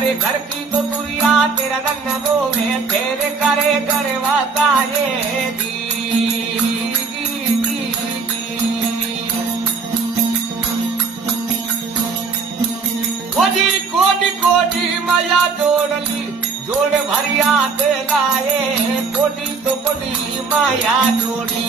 अरे घर की तो दुनिया तेरा रंग रोवे तेरे करे करवाता ये दी कोडी कोडी कोडी माया जोड़ली जोड़ भरिया ते लाए कोडी तो कोडी माया जोड़ी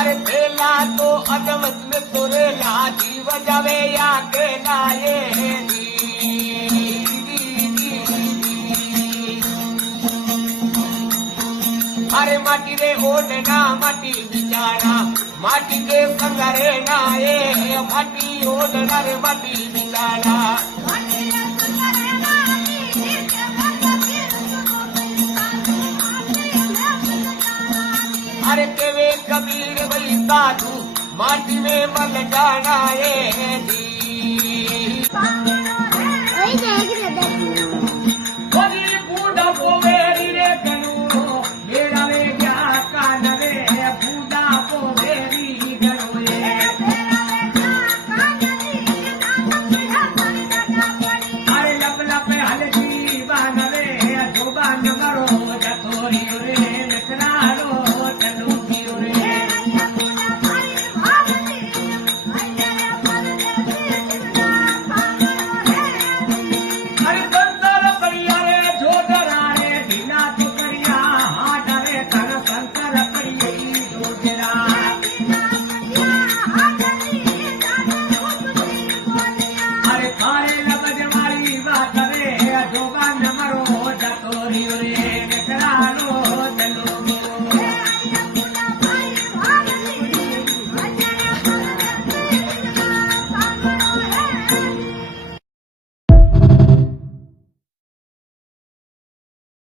अरे तेला तो अदमत में तोरे ला जीव जावे या के लाए अरे माटी रे ओढ़ना माटी बिचारा माटी के संगरे नाए माटी ओढ़ना रे माटी बिचारा अरे केवे कबीर भाई साधु माटी में मल जाना ये दी